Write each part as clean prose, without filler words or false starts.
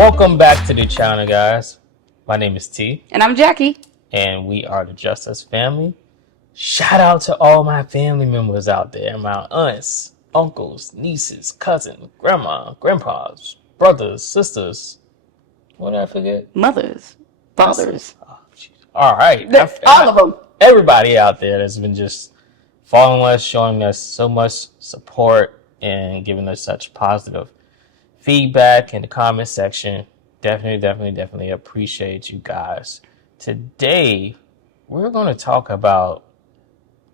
Welcome back to the channel, guys. My name is T. And I'm Jackie. And we are the Justice family. Shout out to all my family members out there. My aunts, uncles, nieces, cousins, grandma, grandpas, brothers, sisters. What did I forget? Mothers, fathers. All right. All of them. Everybody out there that's been just following us, showing us so much support, and giving us such positive feedback in the comment section. Definitely appreciate you guys. Today, we're going to talk about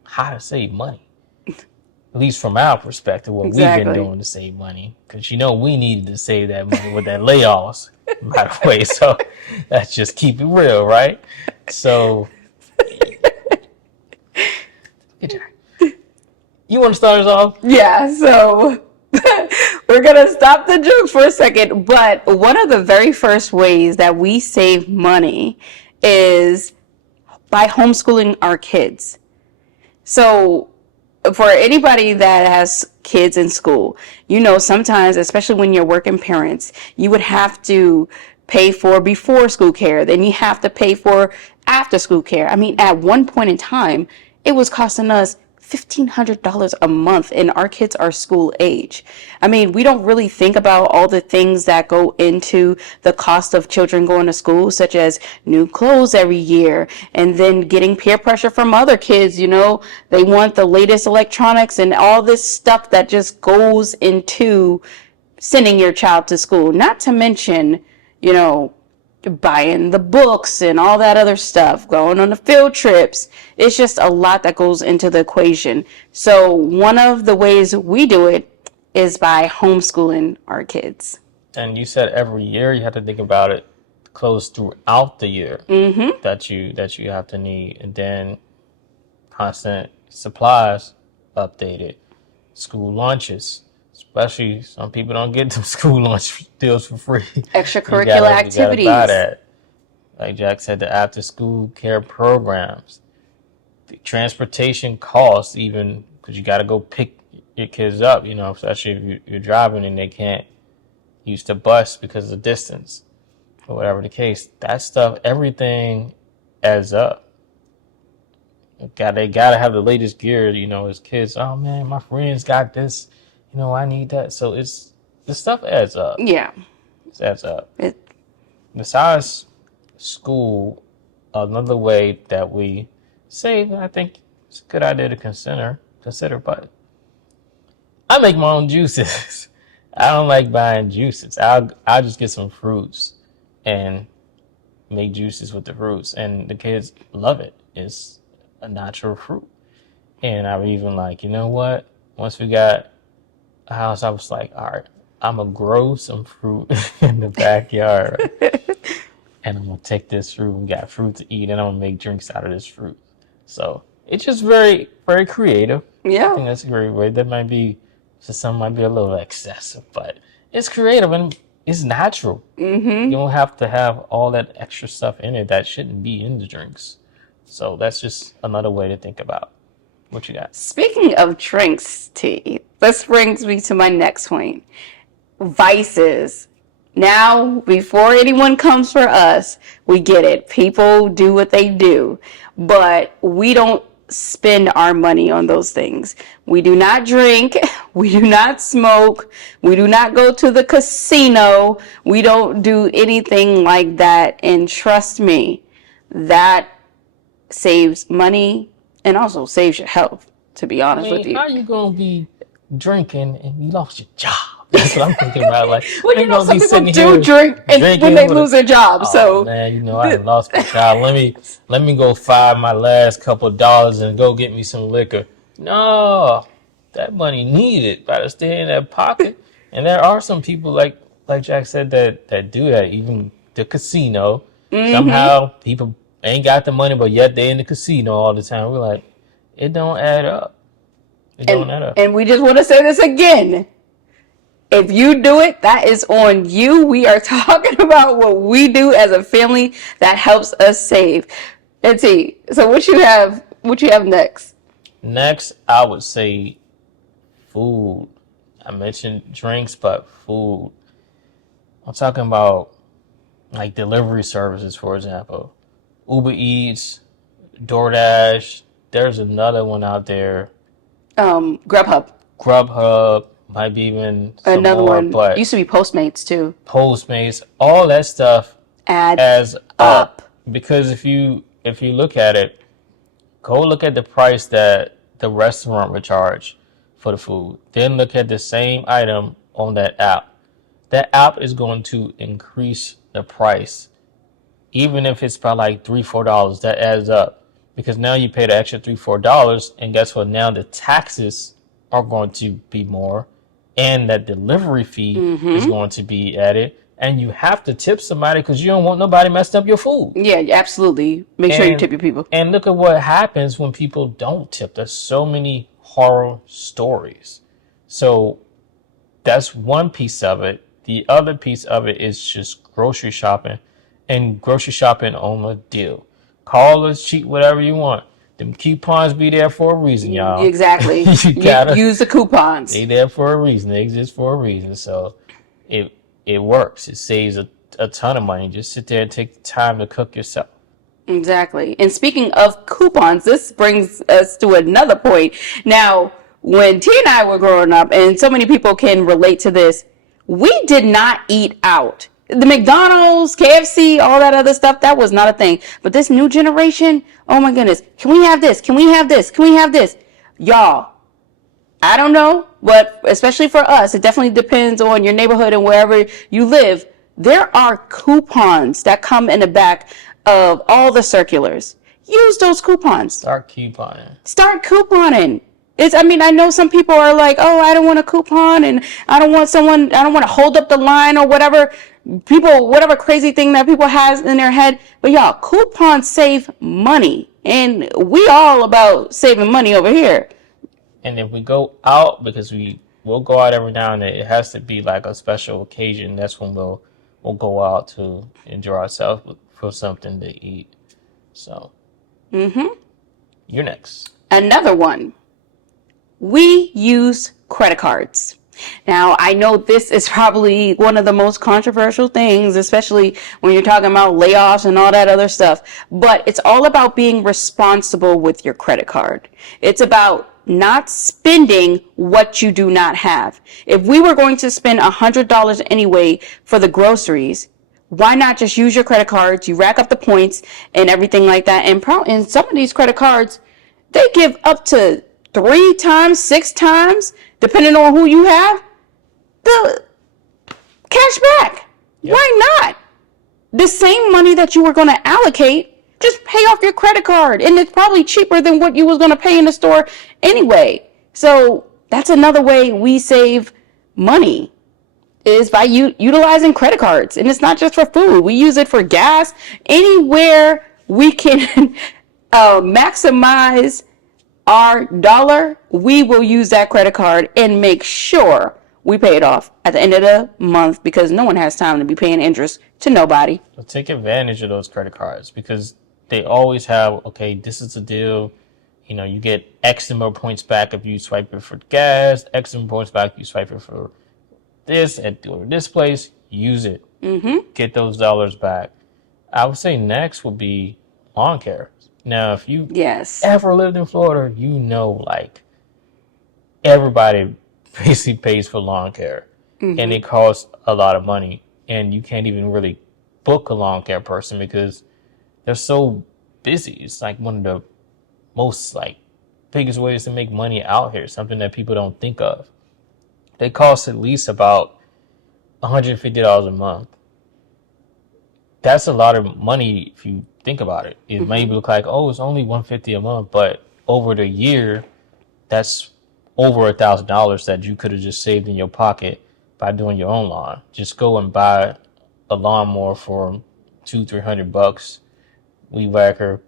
how to save money. At least from our perspective, what we've been doing to save money. Because we needed to save that money with that layoffs, by the way. So let's just keep it real, right? So, good job. You want to start us off? Yeah, so we're going to stop the jokes for a second. But one of the very first ways that we save money is by homeschooling our kids. So for anybody that has kids in school, sometimes, especially when you're working parents, you would have to pay for before school care. Then you have to pay for after school care. I mean, at one point in time, it was costing us $1,500 a month, and our kids are school age. I mean, we don't really think about all the things that go into the cost of children going to school, such as new clothes every year, and then getting peer pressure from other kids. They want the latest electronics and all this stuff that just goes into sending your child to school. Not to mention, buying the books and all that other stuff, going on the field trips. It's just a lot that goes into the equation. So one of the ways we do it is by homeschooling our kids. And you said every year you have to think about it, clothes throughout the year that you have to need, and then constant supplies updated, school lunches. Especially some people don't get them school lunch deals for free. Extracurricular activities. You gotta buy that. Like Jack said, the after school care programs, the transportation costs, even because you got to go pick your kids up, especially if you're driving and they can't use the bus because of the distance or whatever the case. That stuff, everything adds up. They gotta have the latest gear, as kids. Oh man, my friends got this. I need that. So the stuff adds up. Yeah. It adds up. Besides school, another way that we save, I think it's a good idea to consider, but I make my own juices. I don't like buying juices. I'll just get some fruits and make juices with the fruits. And the kids love it. It's a natural fruit. And I'm even like, you know what? Once we got house, I was like, all right, I'm gonna grow some fruit in the backyard, and I'm gonna take this fruit. We got fruit to eat, and I'm gonna make drinks out of this fruit. So it's just very, very creative. Yeah, I think that's a great way. Some might be a little excessive, but it's creative and it's natural. You don't have to have all that extra stuff in it that shouldn't be in the drinks. So that's just another way to think about. What you got? Speaking of drinks, T, this brings me to my next point. Vices. Now, before anyone comes for us, we get it. People do what they do, but we don't spend our money on those things. We do not drink. We do not smoke. We do not go to the casino. We don't do anything like that. And trust me, that saves money and also saves your health, to be honest with you. How are you going to be drinking and you lost your job? That's what I'm thinking about. Like, well, some people do drink and when they lose their job. Oh, man, I lost my job. Let me go find my last couple of dollars and go get me some liquor. No, that money needed. Better stay in that pocket. And there are some people like Jack said that do that. Even the casino. Somehow people ain't got the money, but yet they in the casino all the time. We're like, it don't add up. And we just want to say this again. If you do it, that is on you. We are talking about what we do as a family that helps us save. And T, so what you have next? Next, I would say food. I mentioned drinks, but food. I'm talking about like delivery services, for example, Uber Eats, DoorDash. There's another one out there. Grubhub. Grubhub might be even some Another more, one but used to be Postmates too. Postmates, all that stuff Adds adds up. up. Because if you look at it, go look at the price that the restaurant would charge for the food. Then look at the same item on that app. That app is going to increase the price, even if it's by like $3-4. That adds up because now you pay the extra $3-4, and guess what? Now the taxes are going to be more, and that delivery fee is going to be added. And you have to tip somebody because you don't want nobody messing up your food. Yeah, absolutely. Make sure you tip your people. And look at what happens when people don't tip. There's so many horror stories. So that's one piece of it. The other piece of it is just grocery shopping, and grocery shopping on a deal. Call us, cheat, whatever you want. Them coupons be there for a reason, y'all. Exactly. You gotta use the coupons. They there for a reason. They exist for a reason. So it works. It saves a ton of money. Just sit there and take the time to cook yourself. Exactly. And speaking of coupons, this brings us to another point. Now, when T and I were growing up, and so many people can relate to this, we did not eat out. The McDonald's, KFC, all that other stuff, that was not a thing. But this new generation, oh my goodness, can we have this? Can we have this? Can we have this? Y'all, I don't know, but especially for us, it definitely depends on your neighborhood and wherever you live. There are coupons that come in the back of all the circulars. Use those coupons. Start couponing. Start couponing. I know some people are like, oh, I don't want a coupon and I don't want to hold up the line or whatever crazy thing that people has in their head. But y'all, coupons save money. And we all about saving money over here. And if we go out, because we'll go out every now and then, it has to be like a special occasion. That's when we'll go out to enjoy ourselves for something to eat. So, you're next. Another one. We use credit cards. Now, I know this is probably one of the most controversial things, especially when you're talking about layoffs and all that other stuff. But it's all about being responsible with your credit card. It's about not spending what you do not have. If we were going to spend $100 anyway for the groceries, why not just use your credit cards? You rack up the points and everything like that. And some of these credit cards, they give up to 3 times, 6 times, depending on who you have, the cash back. Yep. Why not? The same money that you were going to allocate, just pay off your credit card. And it's probably cheaper than what you was going to pay in the store anyway. So that's another way we save money, is by utilizing credit cards. And it's not just for food. We use it for gas. Anywhere we can maximize our dollar, we will use that credit card and make sure we pay it off at the end of the month, because no one has time to be paying interest to nobody. So take advantage of those credit cards, because they always have, okay, this is a deal. You get X number of points back if you swipe it for gas, X number of points back if you swipe it for this and do it this place. Use it. Get those dollars back. I would say next would be lawn care. Now, if you ever lived in Florida, like everybody basically pays for lawn care, and it costs a lot of money, and you can't even really book a lawn care person because they're so busy. It's like one of the most biggest ways to make money out here, something that people don't think of. They cost at least about $150 a month. That's a lot of money if you think about it. It may look like, oh, it's only $150 a month, but over the year, that's over $1,000 that you could have just saved in your pocket by doing your own lawn. Just go and buy a lawnmower for $200-300, weed whacker,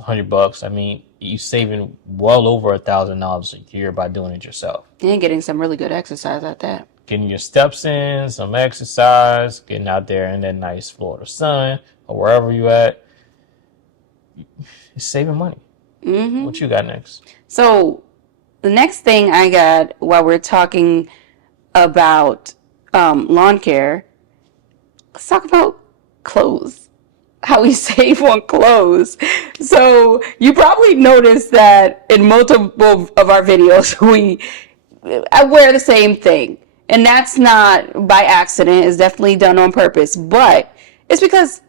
$100. You're saving well over $1,000 a year by doing it yourself. And getting some really good exercise at that. Getting your steps in, some exercise, getting out there in that nice Florida sun or wherever you at. It's saving money. What you got next? So the next thing I got while we're talking about lawn care, let's talk about clothes, how we save on clothes. So you probably noticed that in multiple of our videos, I wear the same thing. And that's not by accident. It's definitely done on purpose. But it's because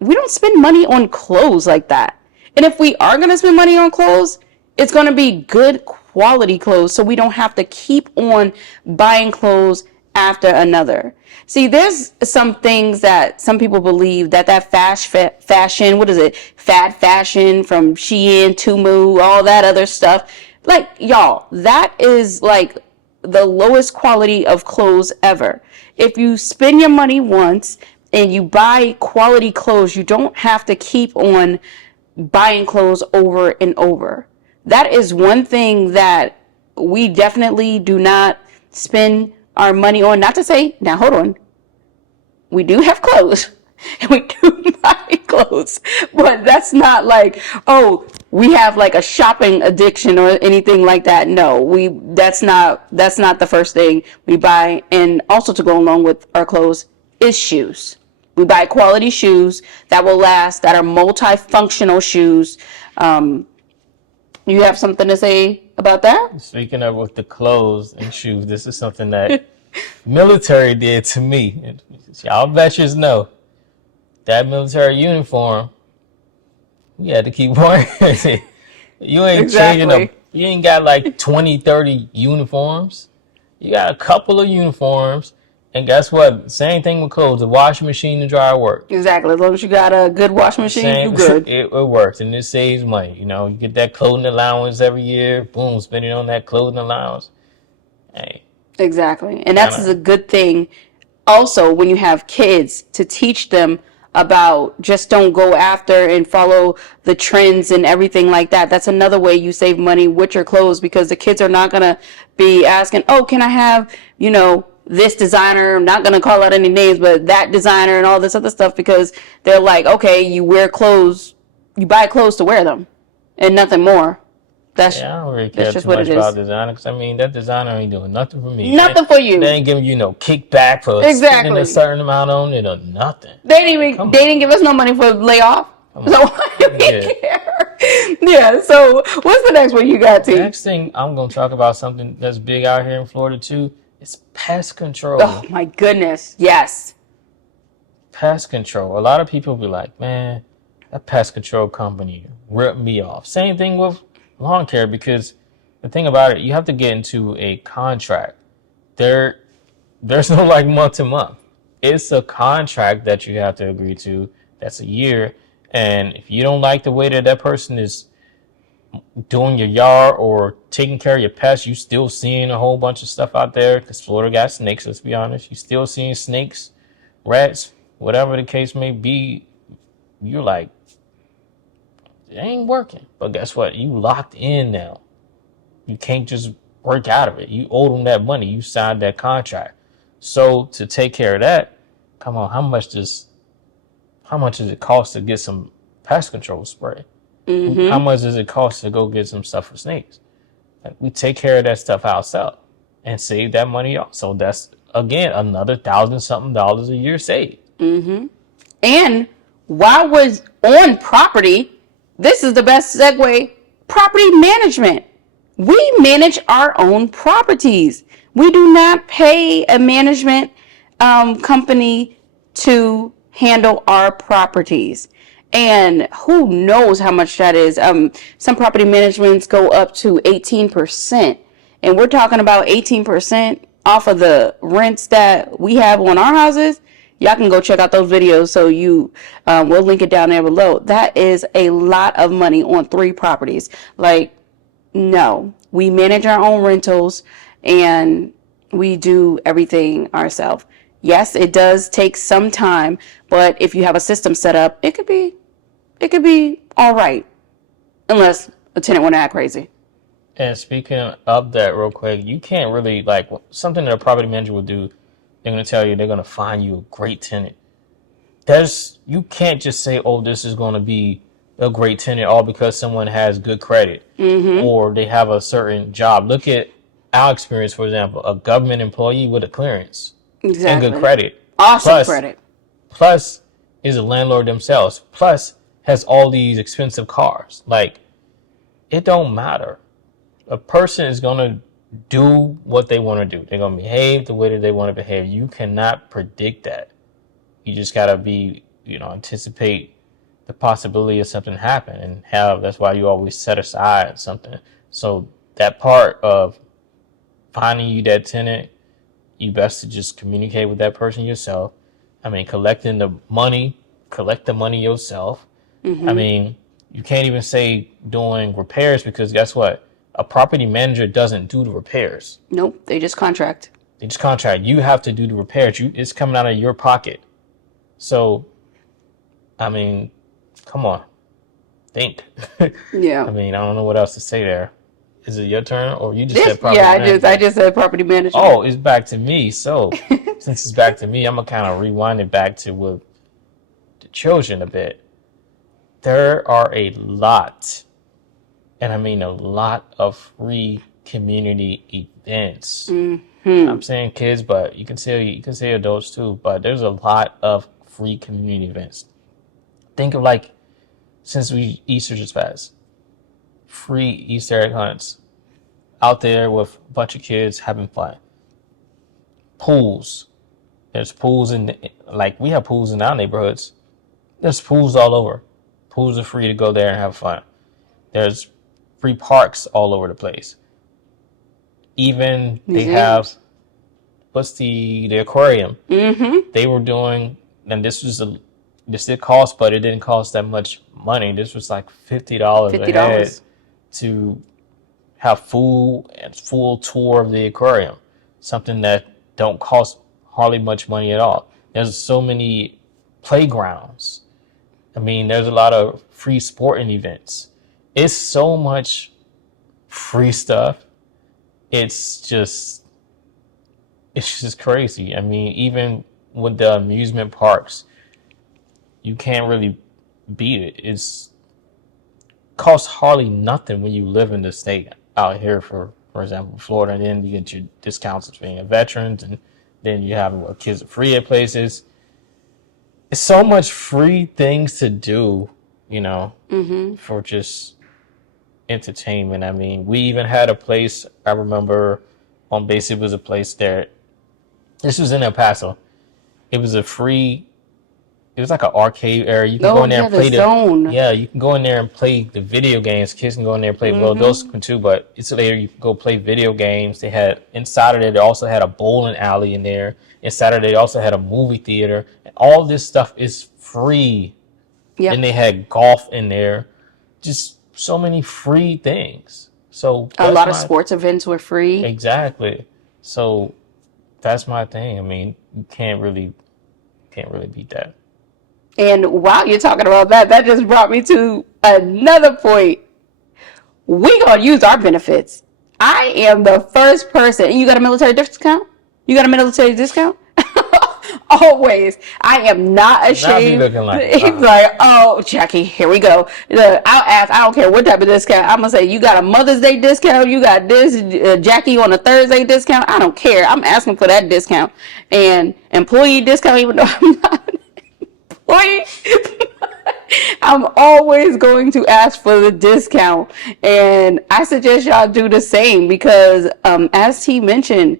we don't spend money on clothes like that. And if we are going to spend money on clothes, it's going to be good quality clothes so we don't have to keep on buying clothes after another. See, there's some things that some people believe that fashion, what is it? Fat fashion from Shein, Temu, all that other stuff. Like, y'all, that is like the lowest quality of clothes ever. If you spend your money once and you buy quality clothes, you don't have to keep on buying clothes over and over. That is one thing that we definitely do not spend our money on. Not to say, now hold on, we do have clothes and we do buy clothes, but that's not like, oh, we have like a shopping addiction or anything like that. No, that's not the first thing we buy. And also to go along with our clothes is shoes. We buy quality shoes that will last, that are multifunctional shoes. You have something to say about that? Speaking of with the clothes and shoes, this is something that military did to me. Y'all veterans know that military uniform, you had to keep wearing it. You ain't changing them. You ain't got like 20, 30 uniforms. You got a couple of uniforms. And guess what? Same thing with clothes. The washing machine and dryer work. Exactly. As long as you got a good washing machine, you good. It works, and it saves money. You know, you get that clothing allowance every year. Boom, spending on that clothing allowance. Hey. Exactly. And that's a good thing. Also, when you have kids, to teach them about just don't go after and follow the trends and everything like that. That's another way you save money with your clothes, because the kids are not going to be asking, oh, can I have, this designer? I'm not going to call out any names, but that designer and all this other stuff, because they're like, okay, you wear clothes, you buy clothes to wear them and nothing more. I don't really care too much about designer, because that designer ain't doing nothing for me. Nothing for you. They ain't giving you no kickback for spending a certain amount on it or nothing. They didn't give us no money for layoff. So why do we care? Yeah, so what's the next one you got, T? Next thing, I'm going to talk about something that's big out here in Florida too. It's pest control. Oh my goodness, yes. Pest control. A lot of people be like, man, that pest control company ripped me off. Same thing with lawn care, because the thing about it, you have to get into a contract. There's no like month to month. It's a contract that you have to agree to. That's a year. And if you don't like the way that person is doing your yard or taking care of your pests, you still seeing a whole bunch of stuff out there, because Florida got snakes, let's be honest. You still seeing snakes, rats, whatever the case may be. You're like, it ain't working. But guess what? You locked in now. You can't just work out of it. You owe them that money. You signed that contract. So to take care of that, come on, how much does it cost to get some pest control spray? Mm-hmm. How much does it cost to go get some stuff for snakes? Like, we take care of that stuff ourselves and save that money also. That's, again, another $1,000-something a year saved. Mm-hmm. And while we're on property, this is the best segue, property management. We manage our own properties. We do not pay a management company to handle our properties. And who knows how much that is. Some property managements go up to 18%. And we're talking about 18% off of the rents that we have on our houses. Y'all can go check out those videos. So we'll link it down there below. That is a lot of money on 3 properties. Like, no, we manage our own rentals and we do everything ourselves. Yes, it does take some time, but if you have a system set up, it could be all right, unless a tenant want to act crazy. And speaking of that real quick, you can't really, like, something that a property manager will do, they're going to tell you they're going to find you a great tenant. You can't just say, oh, this is going to be a great tenant all because someone has good credit, mm-hmm. or they have a certain job. Look at our experience, for example, a government employee with a clearance. Exactly. And good credit. Awesome credit. Plus, is a landlord themselves, plus has all these expensive cars. Like, it don't matter. A person is going to do what they want to do. They're going to behave the way that they want to behave. You cannot predict that. You just got to be, anticipate the possibility of something happen and that's why you always set aside something. So that part of finding you that tenant, you best to just communicate with that person yourself. I mean, collect the money yourself. I mean, you can't even say doing repairs because guess what? A property manager doesn't do the repairs. Nope, they just contract. You have to do the repairs. It's coming out of your pocket. So, I mean, come on. Think. Yeah. I mean, I don't know what else to say there. Is it your turn or you just said property manager? Yeah, I just said property manager. Oh, it's back to me. So, since it's back to me, I'm going to kind of rewind it back to with the children a bit. There are a lot, and I mean a lot of free community events. I'm saying kids, but you can say adults too. But there's a lot of free community events. Think of since Easter just passed, free Easter egg hunts out there with a bunch of kids having fun. Pools. There's pools we have pools in our neighborhoods. There's pools all over. Pools are free to go there and have fun. There's free parks all over the place. Even they have, what's the aquarium? They were doing, and this did cost, but it didn't cost that much money. This was like $50 a head to have full tour of the aquarium. Something that don't cost hardly much money at all. There's so many playgrounds. I mean, there's a lot of free sporting events. It's so much free stuff. It's just crazy. I mean, even with the amusement parks, you can't really beat it. It's costs hardly nothing when you live in the state out here, for example, Florida, and then you get your discounts for being a veteran, and then you have kids are free at places. It's so much free things to do, for just entertainment. I mean, we even had a place, I remember on base, it was a place there. This was in El Paso. It was it was like an arcade area. You can go in there and play zone. Yeah, you can go in there and play the video games. Kids can go in there and play. Well, those can too, but it's later you can go play video games. They had inside of there. They also had a bowling alley in there. Inside of there, they also had a movie theater. And all this stuff is free. Yeah. And they had golf in there. Just so many free things. So a lot of sports events were free. Exactly. So that's my thing. I mean, you can't really beat that. And while you're talking about that just brought me to another point. We gonna use our benefits. I am the first person. And you got a military discount? You got a military discount? Always. I am not ashamed. He's like, oh, Jackie, here we go. Look, I'll ask. I don't care what type of discount. I'm gonna say, you got a Mother's Day discount? You got this, Jackie, on a Thursday discount? I don't care. I'm asking for that discount. And employee discount, even though I'm not an employee. I'm always going to ask for the discount. And I suggest y'all do the same because, as T mentioned,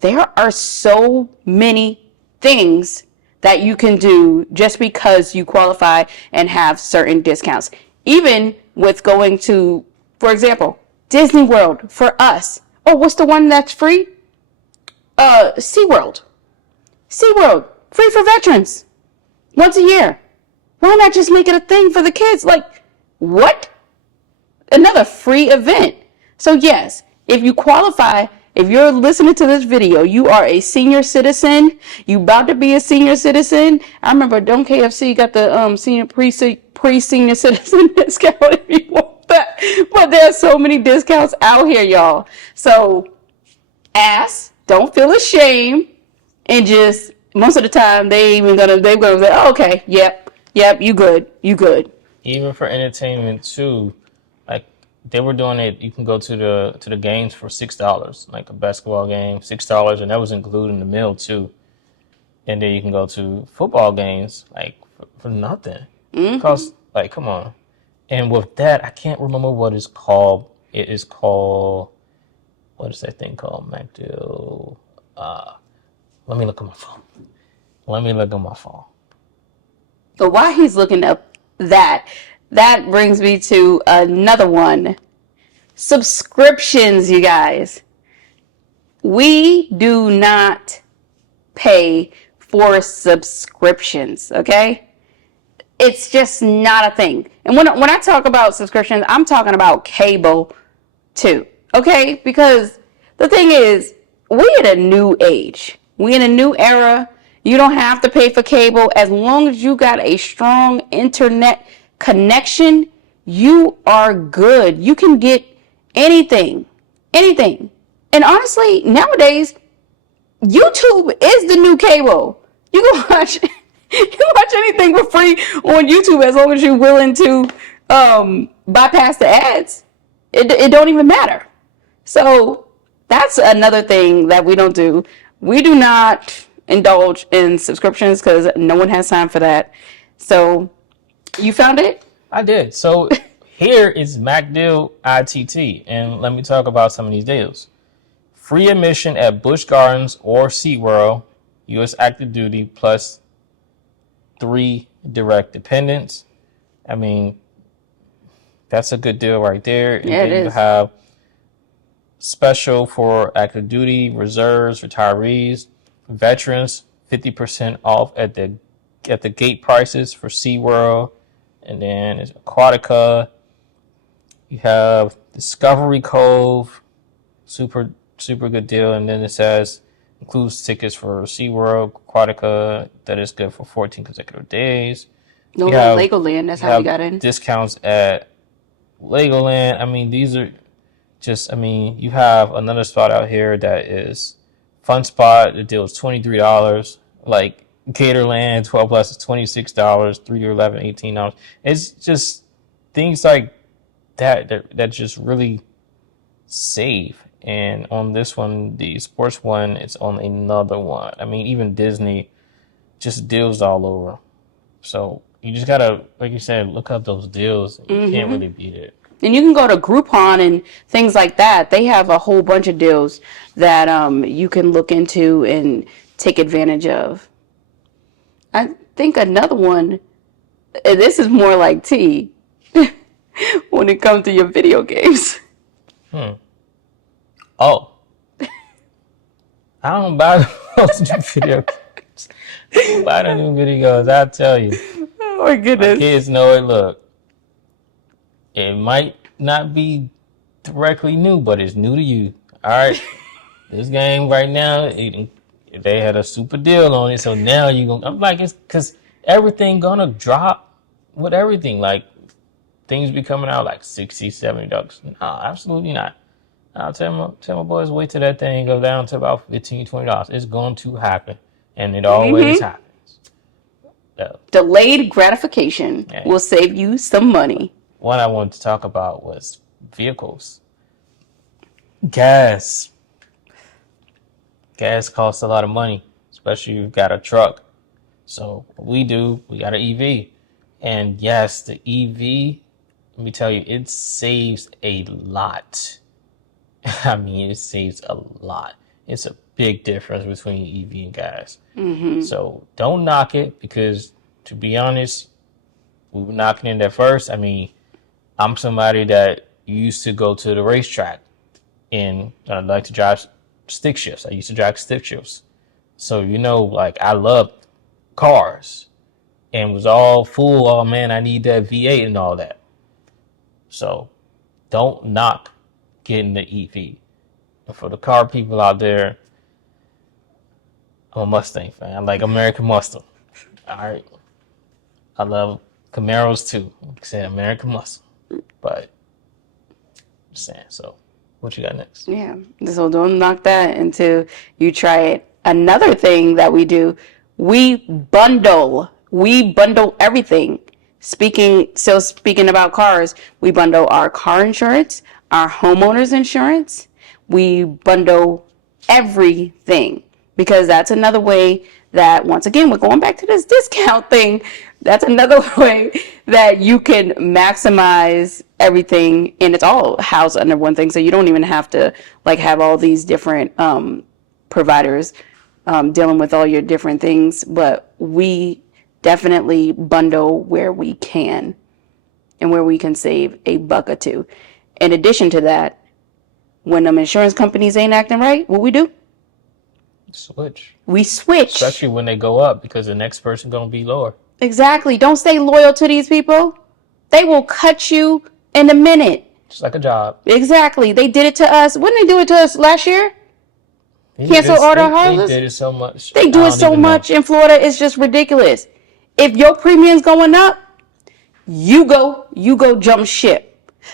there are so many things that you can do just because you qualify and have certain discounts. Even with going to, for example, Disney World for us. Oh, what's the one that's free? SeaWorld. SeaWorld, free for veterans. Once a year. Why not just make it a thing for the kids? Like, what? Another free event. So yes, if you qualify, if you're listening to this video, you are a senior citizen, you about to be a senior citizen. I remember Don't KFC got the senior pre-senior citizen discount if you want that. But there's so many discounts out here, y'all. So ask, don't feel ashamed, and just most of the time they're gonna say, oh, okay, yep, you good. Even for entertainment too. They were doing it. You can go to the games for $6, like a basketball game, $6, and that was including the meal too. And then you can go to football games, like for nothing. Because, like, come on. And with that, I can't remember what it's called. It is called, what is that thing called? MacDill. Let me look at my phone. So while he's looking up that brings me to another one. Subscriptions, you guys. We do not pay for subscriptions, okay? It's just not a thing. And when I talk about subscriptions, I'm talking about cable too, okay? Because the thing is, we in a new age. We in a new era. You don't have to pay for cable. As long as you got a strong internet connection, you are good. You can get anything. And honestly, nowadays, YouTube is the new cable. You can watch anything for free on YouTube as long as you're willing to bypass the ads. It don't even matter. So that's another thing that we don't do. We do not indulge in subscriptions because no one has time for that. So you found it? I did. So here is MacDill ITT, and let me talk about some of these deals. Free admission at Busch Gardens or SeaWorld, U.S. active duty, plus 3 direct dependents. I mean, that's a good deal right there. And yeah, it then is. You have special for active duty, reserves, retirees, veterans, 50% off at the gate prices for SeaWorld. And then it's Aquatica. You have Discovery Cove, super good deal. And then it says includes tickets for SeaWorld, Aquatica, that is good for 14 consecutive days. No, Legoland, that's how you got in. Discounts at Legoland. I mean, these are just, I mean, you have another spot out here that is Fun Spot. The deal is $23. Like Gatorland, 12 plus is $26, 3 to 11, $18. It's just things like that just really save. And on this one, the sports one, it's on another one. I mean, even Disney, just deals all over. So you just gotta, like you said, look up those deals. You can't really beat it. And you can go to Groupon and things like that. They have a whole bunch of deals that you can look into and take advantage of. I think another one, and this is more like tea, when it comes to your video games. Oh. I don't buy those new video games. I don't buy the new videos, I tell you. Oh my goodness. My kids know it. Look, it might not be directly new, but it's new to you. All right? This game right now, they had a super deal on it, so now you're going to, I'm like, it's because everything going to drop with everything. Like, things be coming out like $60, $70. No, absolutely not. I'll tell my boys, wait till that thing goes down to about $15, $20. It's going to happen, and it always happens. So, delayed gratification will save you some money. One I wanted to talk about was vehicles. Gas. Gas costs a lot of money, especially if you've got a truck. So what we got an EV. And yes, the EV, let me tell you, it saves a lot. I mean, it saves a lot. It's a big difference between EV and gas. So don't knock it, because to be honest, we were knocking it at first. I mean, I'm somebody that used to go to the racetrack, and I like to drive stick shifts. I used to drive stick shifts. So, like, I loved cars and was all full. Oh man, I need that V8 and all that. So don't knock getting the EV. And for the car people out there, I'm a Mustang fan. I like American Mustang. All right. I love Camaros too. Like I said, American Muscle. But just saying. So what you got next? Yeah. So don't knock that until you try it. Another thing that we do, we bundle everything. Speaking about cars, we bundle our car insurance, our homeowner's insurance. We bundle everything, because that's another way that, once again, we're going back to this discount thing. That's another way that you can maximize everything, and it's all housed under one thing. So you don't even have to like have all these different providers dealing with all your different things. But we definitely bundle where we can and where we can save a buck or two. In addition to that, when them insurance companies ain't acting right, what we do? Switch. We switch. Especially when they go up, because the next person gonna be lower. Exactly. Don't stay loyal to these people. They will cut you in a minute. Just like a job. Exactly. They did it to us. When did they do it to us last year? Cancel all their houses. They did it so much. They do it so much in Florida. It's just ridiculous. If your premium's going up, you go jump ship.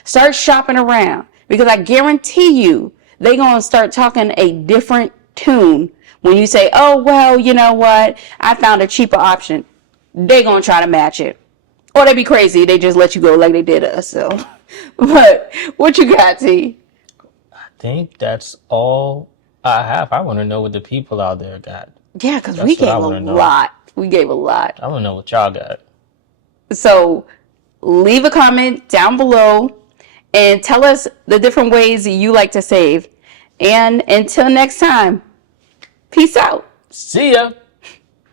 Start shopping around, because I guarantee you they're gonna start talking a different tune when you say, "Oh well, you know what? I found a cheaper option." They're gonna try to match it, or they be crazy. They just let you go like they did us. So, but what you got, T? I think that's all I have. I want to know what the people out there got. Yeah, because we gave a lot. We gave a lot. I want to know what y'all got. So leave a comment down below and tell us the different ways you like to save. And until next time, peace out. See ya.